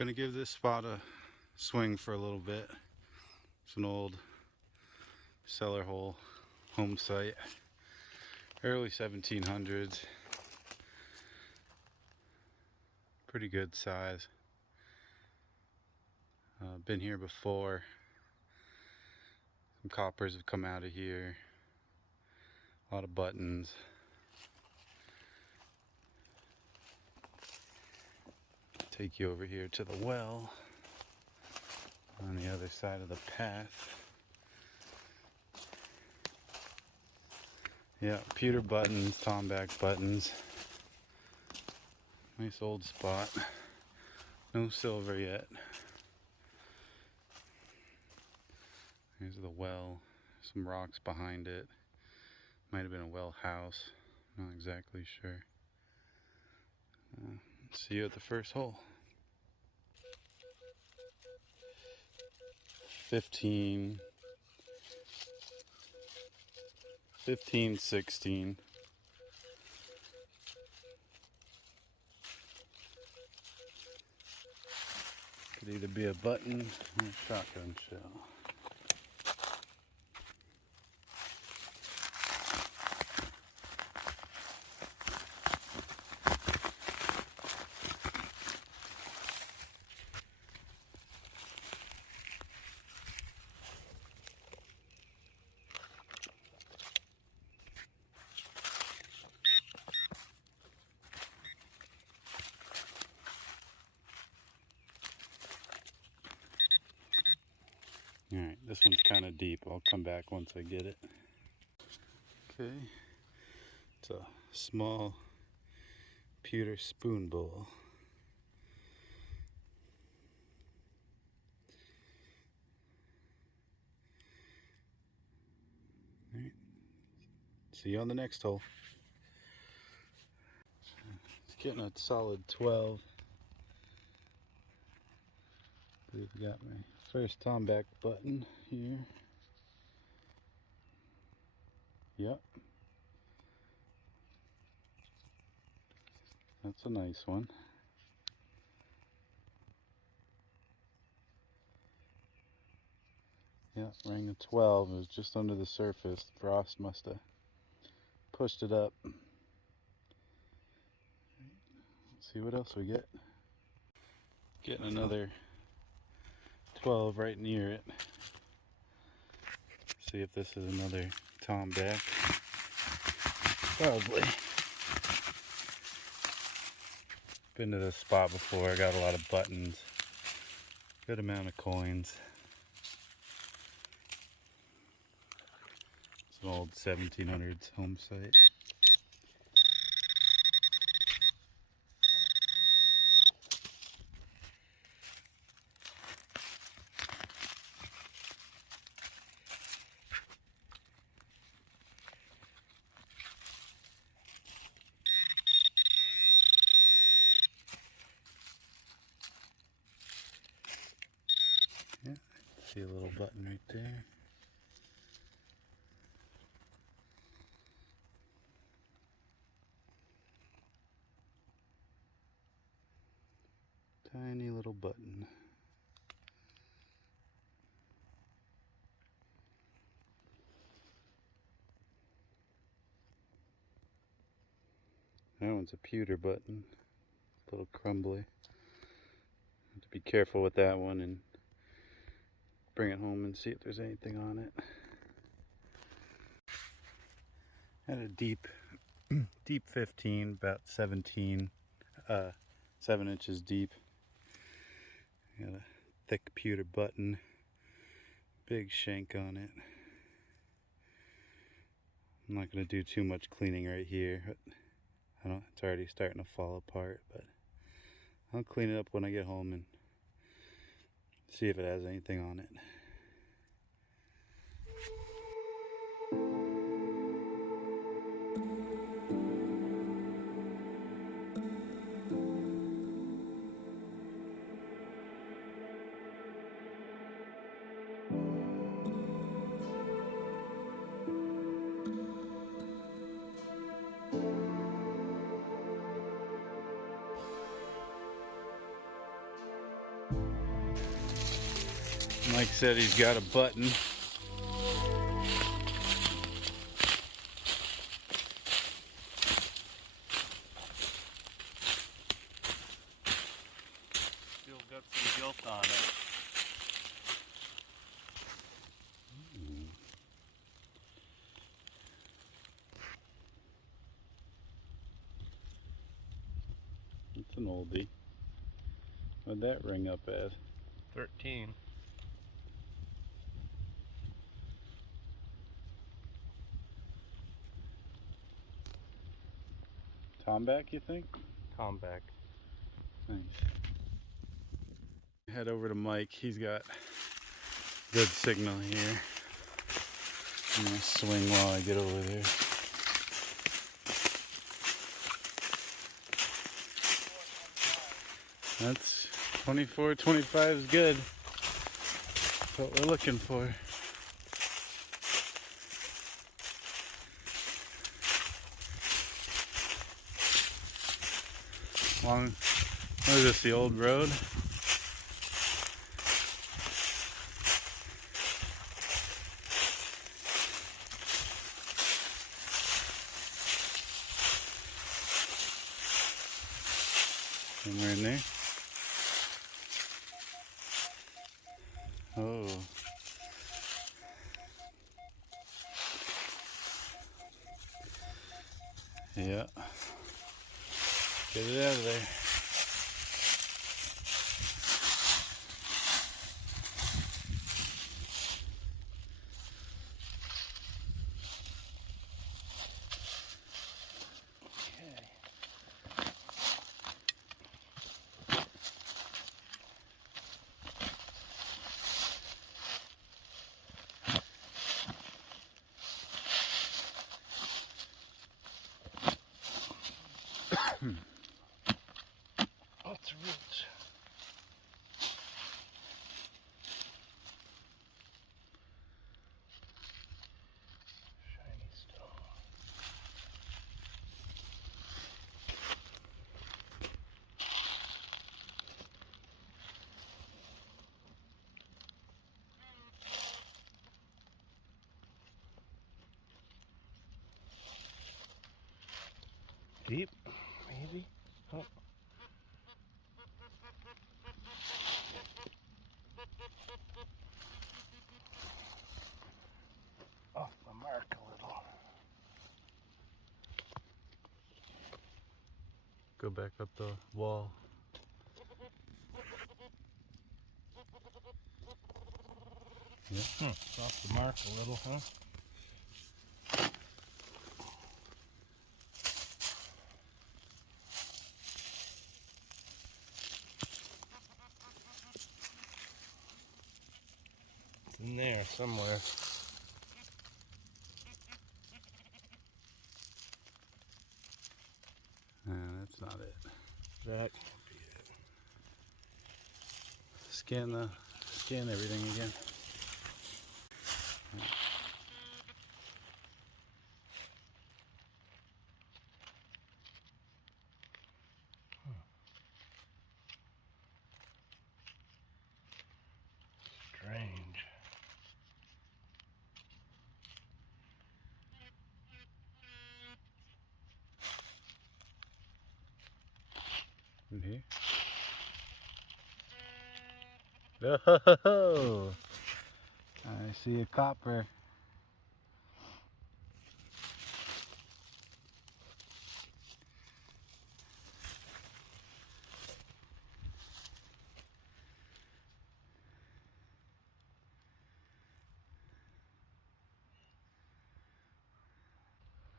Gonna give this spot a swing for a little bit. It's an old cellar hole home site, early 1700s. Pretty good size. Been here before. Some coppers have come out of here. A lot of buttons. Take you over here to the well on the other side of the path. Yeah, pewter buttons, tomback buttons. Nice old spot. No silver yet. Here's the well. Some rocks behind it. Might have been a well house. Not exactly sure. See you at the first hole. 15, 16. Could either be a button or a shotgun shell. Alright, this one's kind of deep. I'll come back once I get it. Okay, it's a small pewter spoon bowl. Alright, see you on the next hole. It's getting a solid 12. I believe I got my first tomback button here. Yep. That's a nice one. Yeah, rang a 12. It was just under the surface. Frost must have pushed it up. Let's see what else we get. Getting another 12 right near it. See if this is another tomback. Probably. Been to this spot before. I got a lot of buttons. Good amount of coins. It's an old 1700s home site. Yeah, see a little button right there. Tiny little button. That one's a pewter button. A little crumbly. Have to be careful with that one and bring it home and see if there's anything on it. Had a deep 15, about 7 inches deep. Got a thick pewter button, big shank on it. I'm not going to do too much cleaning right here. It's already starting to fall apart, but I'll clean it up when I get home and see if it has anything on it. Mike said he's got a button. Still got some gilt on it. It's an oldie. What'd that ring up as? 13. Tomback, you think? Tomback. Nice. Head over to Mike. He's got good signal here. I'm gonna swing while I get over there. That's 24, 25 is good. That's what we're looking for. Long, what is this, the old road? Somewhere in there. Oh. Yeah. Get it out of there. What's roots? Shiny stone. Deep, maybe. Oh. Off the mark a little. Go back up the wall. Yeah. Off the mark a little, huh? It's in there somewhere. That's not it. That can't be it. Scan everything again. Strange. In here. Oh, I see a copper.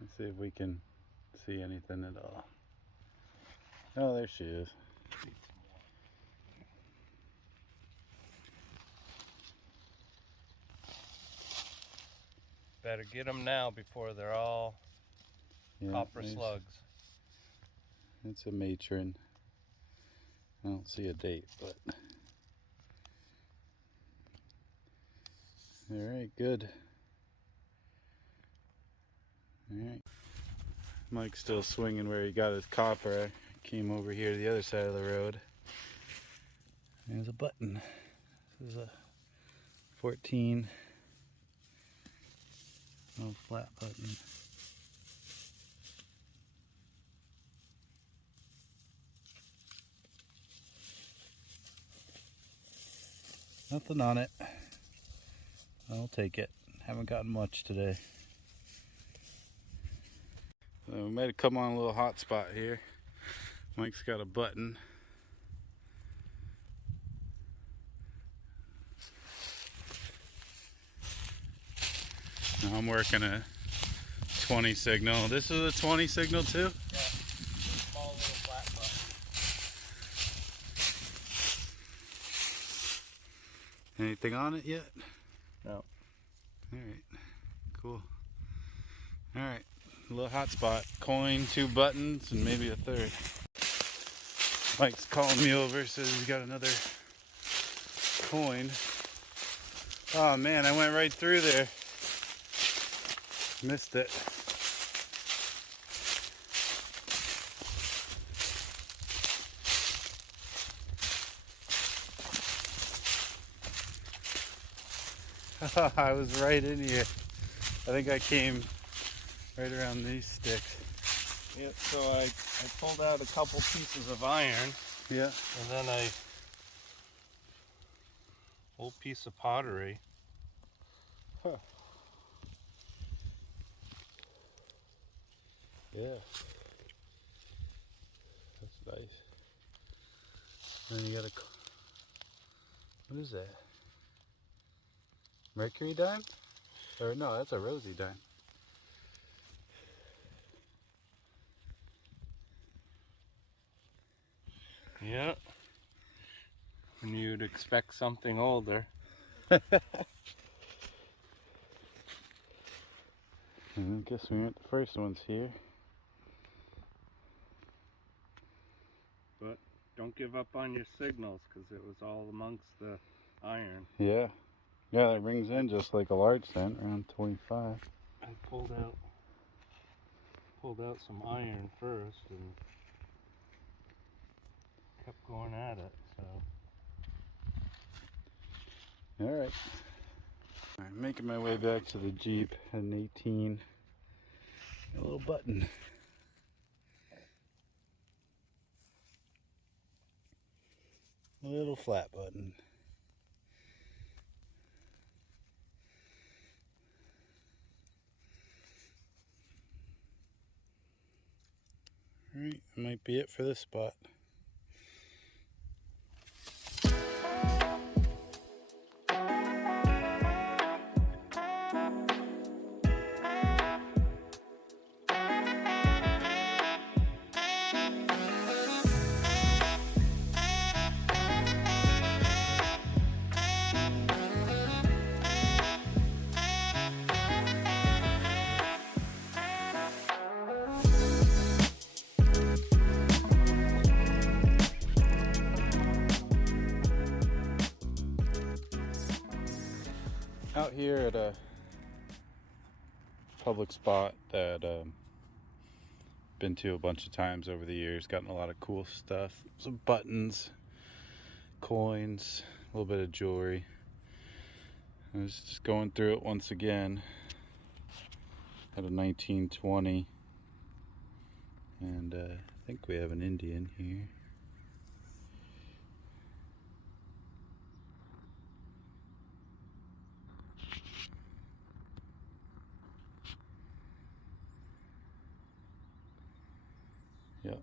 Let's see if we can see anything at all. Oh, there she is. Better get them now before they're all copper slugs. It's a matron. I don't see a date, but alright, good. Alright. Mike's still swinging where he got his copper. I came over here to the other side of the road. There's a button. This is a 14. No flat button. Nothing on it. I'll take it. Haven't gotten much today. So we might have come on a little hot spot here. Mike's got a button. Now I'm working a 20 signal. This is a 20 signal too? Yeah. Small little flat button. Anything on it yet? No. Alright, cool. Alright, a little hot spot. Coin, 2 buttons, and maybe a third. Mike's calling me over, says he's got another coin. Oh man, I went right through there. Missed it. I was right in here. I think I came right around these sticks. Yeah, so I pulled out a couple pieces of iron. Yeah. And then a whole piece of pottery. Huh. Yeah. That's nice. And then you got a... What is that? Mercury dime? Or no, that's a rosy dime. Yeah. And you'd expect something older. I guess we weren't the first ones here. But don't give up on your signals, because it was all amongst the iron. Yeah. Yeah, that rings in just like a large cent, around 25. I pulled out some iron first and kept going at it, so. Alright. I'm making my way back to the Jeep at an 18. A little button. A little flat button. Alright, that might be it for this spot. Out here at a public spot that been to a bunch of times over the years, gotten a lot of cool stuff, some buttons, coins, a little bit of jewelry. I was just going through it once again. Had a 1920, and I think we have an Indian here. Yep.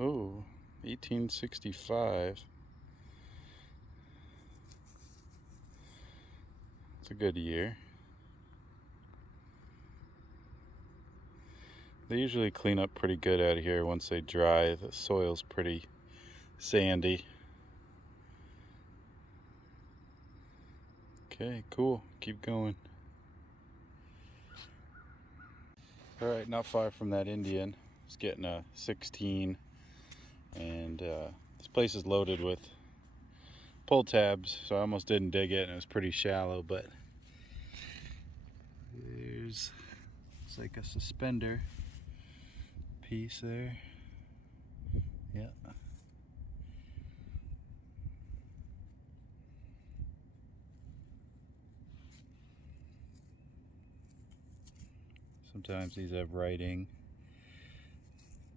Oh, 1865. It's a good year. They usually clean up pretty good out of here once they dry. The soil's pretty sandy. Okay, cool. Keep going. Alright, not far from that Indian. I was getting a 16, and this place is loaded with pull tabs, so I almost didn't dig it, and it was pretty shallow, but there's, it's like a suspender piece there. Yeah. Sometimes these have writing,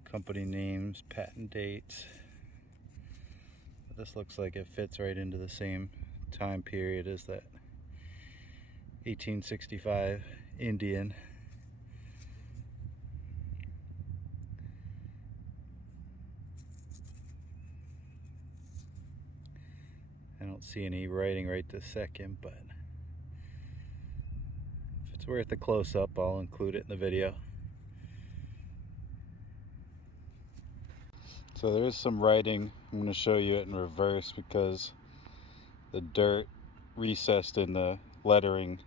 company names, patent dates. But this looks like it fits right into the same time period as that 1865 Indian. I don't see any writing right this second, but if it's worth a close-up, I'll include it in the video. So there is some writing. I'm going to show you it in reverse because the dirt recessed in the lettering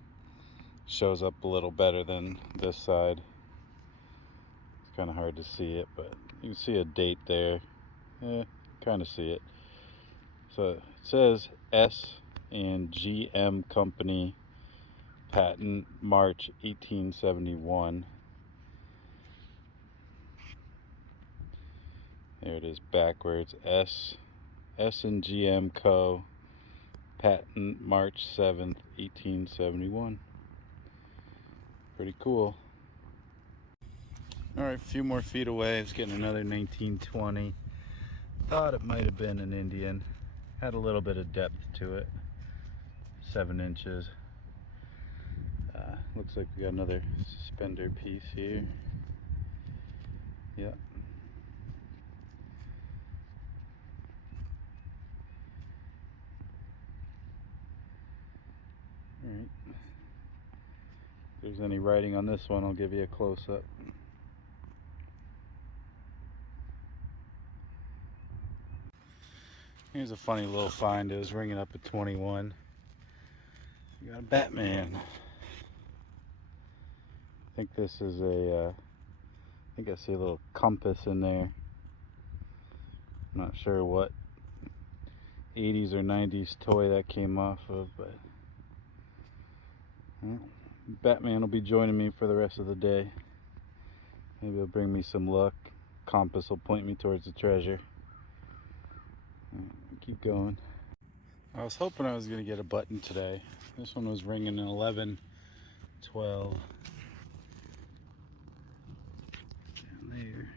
shows up a little better than this side. It's kind of hard to see it, but you can see a date there. Kind of see it. So it says S and GM Company, patent March 1871. There it is backwards. S and GM Co. Patent March 7th, 1871. Pretty cool. Alright, a few more feet away, it's getting another 1920. Thought it might have been an Indian. Had a little bit of depth to it. 7 inches. Looks like we got another suspender piece here. Yep. Alright. If there's any writing on this one, I'll give you a close-up. Here's a funny little find. It was ringing up at 21. You got a Batman. I think this is a, I think I see a little compass in there. I'm not sure what 80s or 90s toy that came off of, but well, Batman will be joining me for the rest of the day. Maybe he'll bring me some luck. Compass will point me towards the treasure. Keep going. I was hoping I was going to get a button today. This one was ringing at 11, 12. Down there.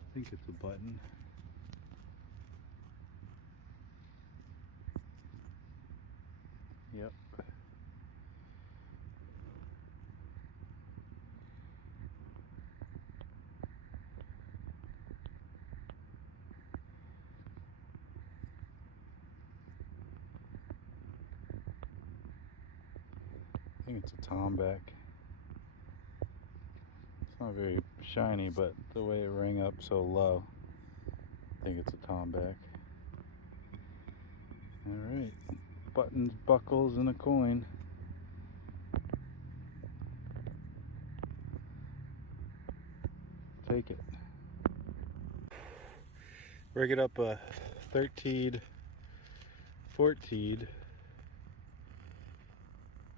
I think it's a button. Yep. I think it's a tomback. It's not very shiny, but the way it rang up so low, I think it's a tomback. Alright, buttons, buckles, and a coin. Take it. Rig it up a 13, 14.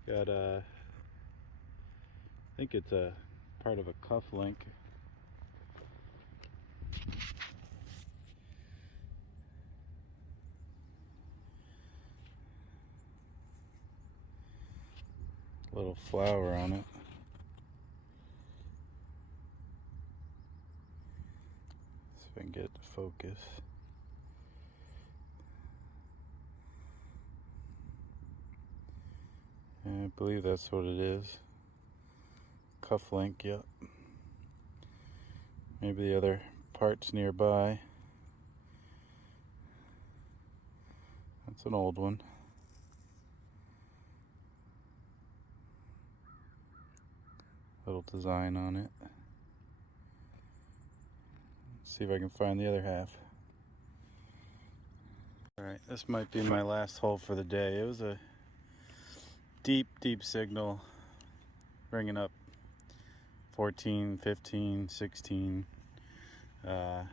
Got a, I think it's a part of a cuff link. Little flower on it. See if I can get it to focus. I believe that's what it is. Cuff link, yep. Maybe the other parts nearby. That's an old one. Little design on it. Let's see if I can find the other half. Alright, this might be my last hole for the day. It was a deep signal, ringing up 14, 15, 16. It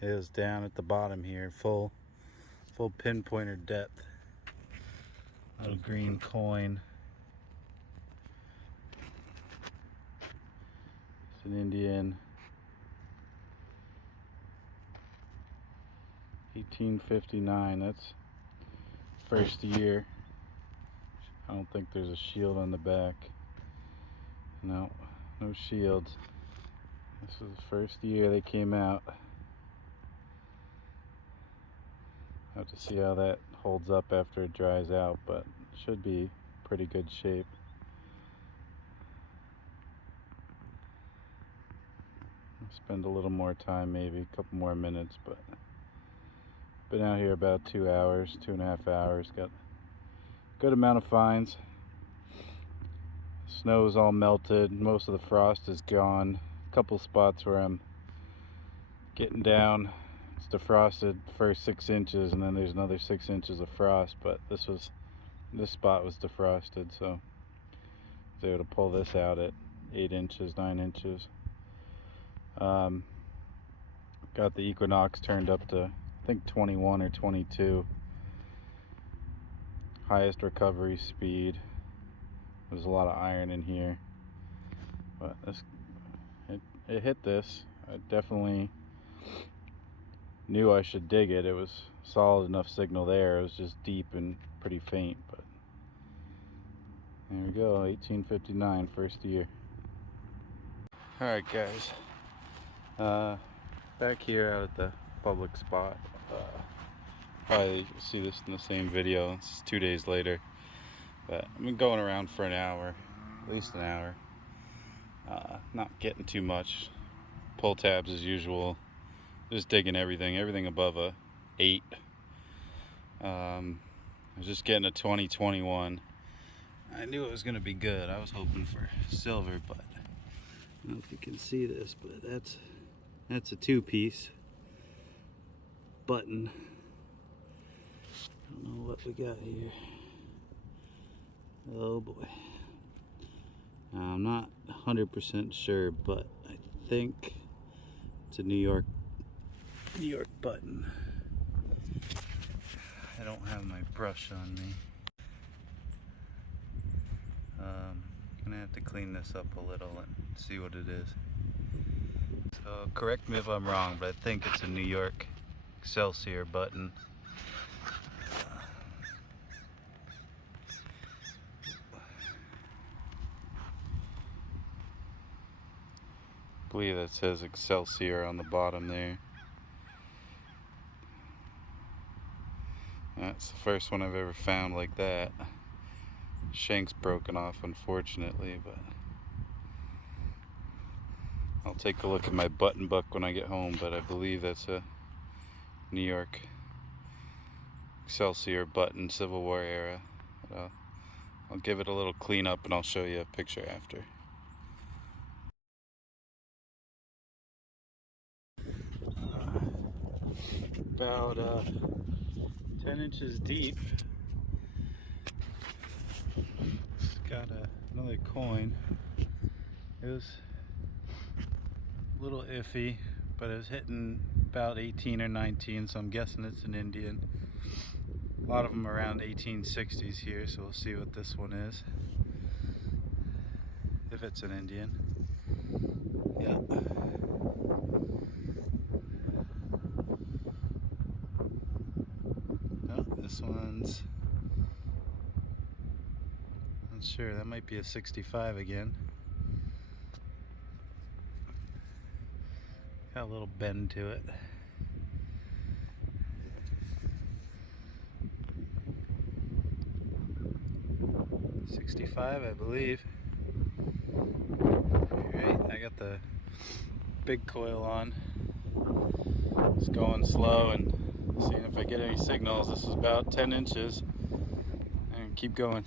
was down at the bottom here, full pinpointer depth. Little green coin. It's an Indian. 1859. That's first year. I don't think there's a shield on the back. No, no shields. This was the first year they came out. Have to see how that holds up after it dries out, but it should be pretty good shape. I'll spend a little more time, maybe a couple more minutes, but been out here about 2 hours, 2.5 hours. Got a good amount of finds. Snow's all melted, most of the frost is gone. A couple spots where I'm getting down, it's defrosted first 6 inches, and then there's another 6 inches of frost, but this spot was defrosted, so I was able to pull this out at 8 inches, 9 inches. Got the Equinox turned up to, I think, 21 or 22. Highest recovery speed. There's a lot of iron in here, but it hit this. I definitely knew I should dig it. It was solid enough signal there. It was just deep and pretty faint, but there we go. 1859, first year. All right, guys. Back here out at the public spot. Probably see this in the same video. It's 2 days later. But I've been going around for an hour, at least an hour. Not getting too much. Pull tabs as usual. Just digging everything above a 8. I was just getting a 2021. I knew it was gonna be good. I was hoping for silver, but I don't know if you can see this, but that's a 2-piece button. I don't know what we got here. Oh boy. I'm not 100% sure, but I think it's a New York button. I don't have my brush on me. Gonna have to clean this up a little and see what it is. So correct me if I'm wrong, but I think it's a New York Excelsior button. I believe that says Excelsior on the bottom there. That's the first one I've ever found like that. Shank's broken off, unfortunately, but I'll take a look at my button book when I get home, but I believe that's a New York Excelsior button, Civil War era. I'll give it a little cleanup and I'll show you a picture after. About 10 inches deep. It's got another coin. It was a little iffy, but it was hitting about 18 or 19, so I'm guessing it's an Indian. A lot of them around 1860s here, so we'll see what this one is. If it's an Indian. Yeah. This one's, not sure, that might be a 65 again. Got a little bend to it. $65, I believe. Alright, I got the big coil on. It's going slow and seeing if I get any signals. This is about 10 inches and keep going.